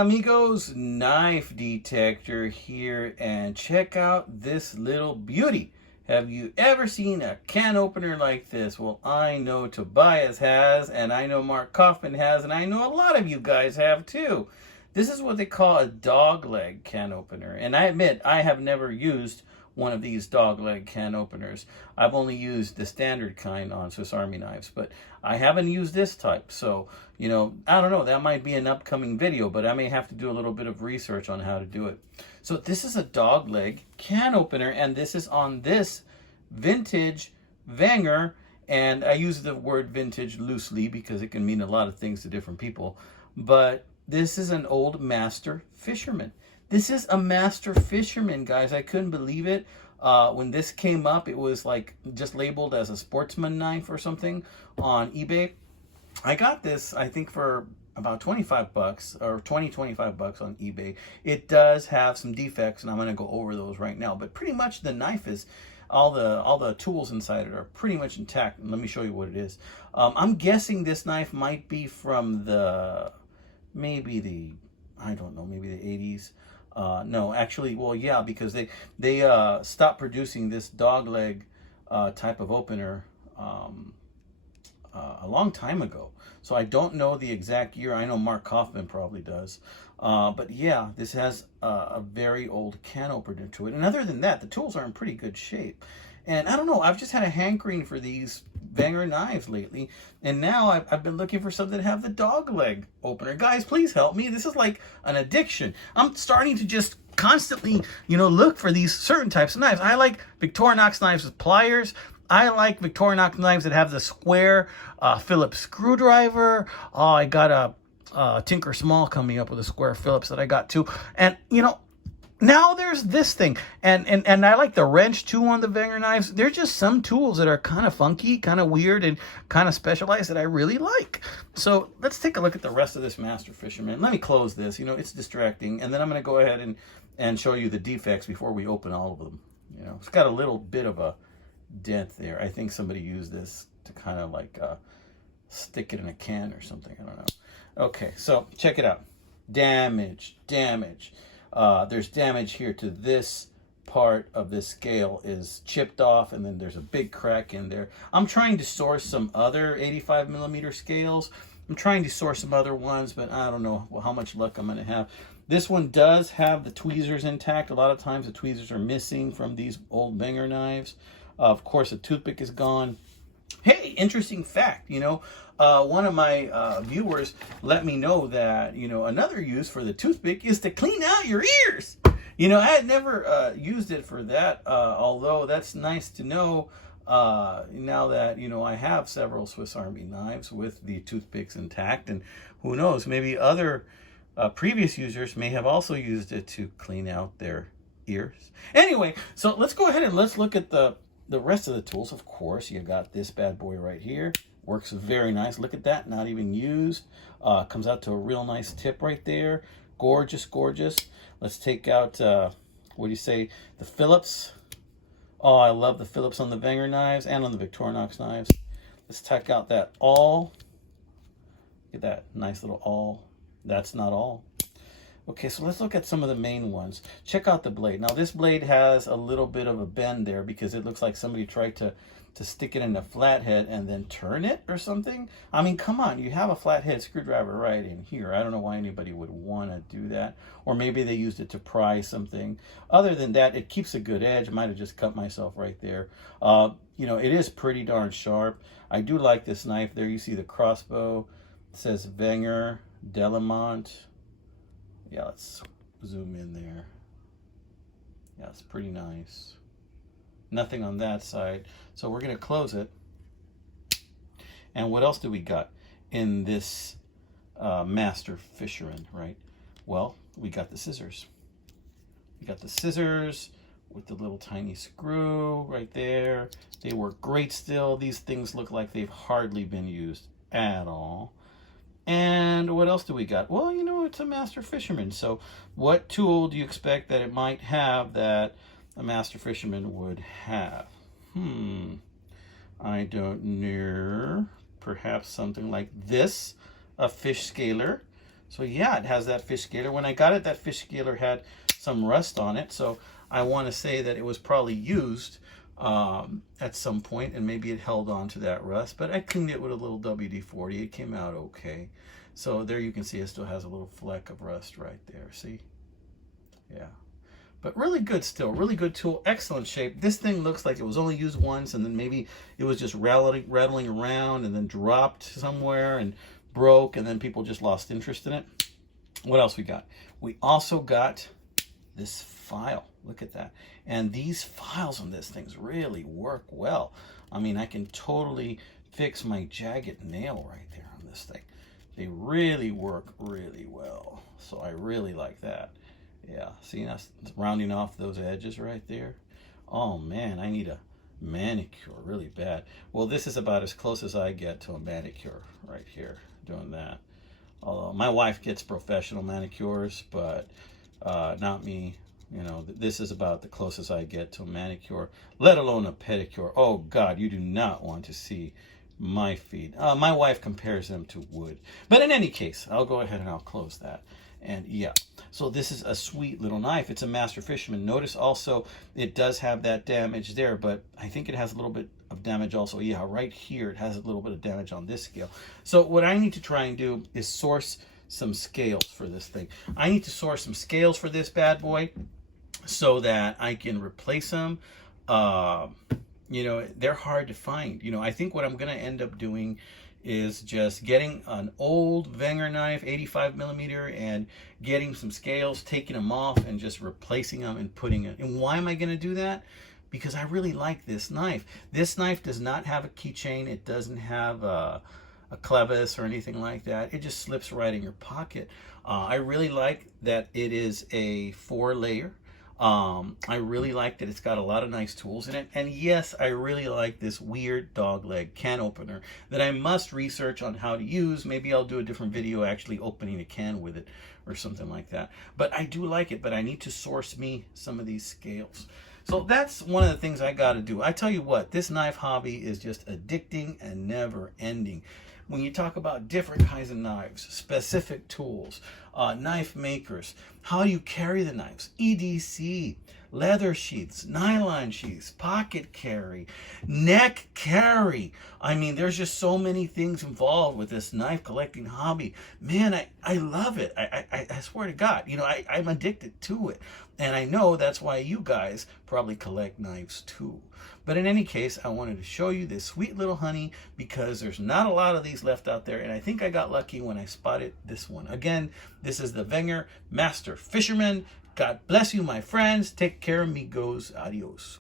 amigos, knife detector here, and check out this little beauty. Have you ever seen a can opener like this? Well, I know Tobias has, and I know Mark Kaufman has, and I know a lot of you guys have too. This is what they call a dog leg can opener, and I admit I have never used one of these dog leg can openers. I've only used the standard kind on Swiss Army knives, but I haven't used this type. So, I don't know, that might be an upcoming video, but I may have to do a little bit of research on how to do it. So this is a dog leg can opener, and this is on this vintage Wenger, and I use the word vintage loosely because it can mean a lot of things to different people, but this is an old master fisherman. This is a master fisherman, guys. I couldn't believe it. When this came up, it was like just labeled as a sportsman knife or something on eBay. I got this, I think, for about 25 bucks or 25 bucks on eBay. It does have some defects, and I'm going to go over those right now. But pretty much the knife is, all the tools inside it are pretty much intact. Let me show you what it is. I'm guessing this knife might be from maybe the 80s. No, actually, well, yeah, because they stopped producing this dog leg type of opener a long time ago. So I don't know the exact year. I know Mark Kaufman probably does. But yeah, this has a very old can opener to it. And other than that, the tools are in pretty good shape. And I don't know, I've just had a hankering for these Wenger knives lately. And now I've been looking for something to have the dog leg opener. Guys, please help me. This is like an addiction. I'm starting to just constantly, look for these certain types of knives. I like Victorinox knives with pliers. I like Victorinox knives that have the square Phillips screwdriver. Oh, I got a Tinker Small coming up with a square Phillips that I got too. And, now there's this thing. And I like the wrench too on the Wenger knives. There's just some tools that are kind of funky, kind of weird, and kind of specialized that I really like. So let's take a look at the rest of this Master Fisherman. Let me close this. It's distracting. And then I'm going to go ahead and show you the defects before we open all of them. It's got a little bit of a dent there. I think somebody used this to kind of like stick it in a can or something. I don't know. Okay, so check it out. Damage. There's damage here to this part of this scale is chipped off, and then there's a big crack in there. I'm trying to source some other 85 millimeter scales. I'm trying to source some other ones, but I don't know how much luck I'm going to have. This one does have the tweezers intact. A lot of times the tweezers are missing from these old Wenger knives. Of course, the toothpick is gone. Hey, interesting fact, one of my viewers let me know that, another use for the toothpick is to clean out your ears. I had never used it for that, although that's nice to know now that, I have several Swiss Army knives with the toothpicks intact. And who knows, maybe other previous users may have also used it to clean out their ears. Anyway, so let's go ahead and let's look at the rest of the tools. Of course, you got this bad boy right here. Works very nice. Look at that, not even used. Comes out to a real nice tip right there. Gorgeous. Let's take out, what do you say, the Phillips. Oh, I love the Phillips on the Wenger knives and on the Victorinox knives. Let's take out that awl. Look at that nice little awl. That's not all. Okay, so let's look at some of the main ones. Check out the blade. Now, this blade has a little bit of a bend there because it looks like somebody tried to stick it in a flathead and then turn it or something. I mean, come on, you have a flathead screwdriver right in here. I don't know why anybody would want to do that. Or maybe they used it to pry something. Other than that, it keeps a good edge. I might have just cut myself right there. It is pretty darn sharp. I do like this knife. There you see the Crossbow. It says Wenger, Delamont. Yeah, let's zoom in there. Yeah, it's pretty nice. Nothing on that side. So we're going to close it. And what else do we got in this Master Fisherman, right? Well, we got the scissors. We got the scissors with the little tiny screw right there. They work great still. These things look like they've hardly been used at all. And what else do we got? Well, it's a Master Fisherman. So what tool do you expect that it might have that a Master Fisherman would have? I don't know. Perhaps something like this, a fish scaler. So yeah, it has that fish scaler. When I got it, that fish scaler had some rust on it. So I want to say that it was probably used at some point, and maybe it held on to that rust. But I cleaned it with a little WD-40. It came out okay. So there you can see it still has a little fleck of rust right there. See? Yeah. But really good still, really good tool, excellent shape. This thing looks like it was only used once, and then maybe it was just rattling around and then dropped somewhere and broke, and then people just lost interest in it. What else we got? We also got this file. Look at that. And these files on this things really work well. I mean, I can totally fix my jagged nail right there on this thing. They really work really well. So I really like that. Yeah, see, that's rounding off those edges right there. Oh man, I need a manicure really bad. Well, this is about as close as I get to a manicure right here, doing that. Although my wife gets professional manicures, but not me. You know, this is about the closest I get to a manicure, let alone a pedicure. Oh God, you do not want to see my feet. My wife compares them to wood. But in any case, I'll go ahead and I'll close that. And yeah, so this is a sweet little knife. It's a Master Fisherman. Notice also it does have that damage there, but I think it has a little bit of damage also. Yeah, right here it has a little bit of damage on this scale. So what I need to try and do is source some scales for this thing. I need to source some scales for this bad boy so that I can replace them. You know, they're hard to find. You know, I think what I'm going to end up doing is just getting an old Wenger knife, 85 millimeter, and getting some scales, taking them off, and just replacing them and putting it. And why am I going to do that? Because I really like this knife. This knife does not have a keychain. It doesn't have a clevis or anything like that. It just slips right in your pocket. I really like that it is a 4-layer. I really like that it's got a lot of nice tools in it. And yes, I really like this weird dog leg can opener that I must research on how to use. Maybe I'll do a different video actually opening a can with it or something like that. But I do like it, but I need to source me some of these scales. So that's one of the things I got to do. I tell you what, this knife hobby is just addicting and never ending. When you talk about different kinds of knives, specific tools, knife makers, how you carry the knives, EDC, leather sheaths, nylon sheaths, pocket carry, neck carry. I mean, there's just so many things involved with this knife collecting hobby. Man, I love it. I swear to God, you know, I'm addicted to it. And I know that's why you guys probably collect knives too. But in any case, I wanted to show you this sweet little honey because there's not a lot of these left out there. And I think I got lucky when I spotted this one. Again, this is the Wenger Master Fisherman. God bless you, my friends. Take care, amigos. Adios.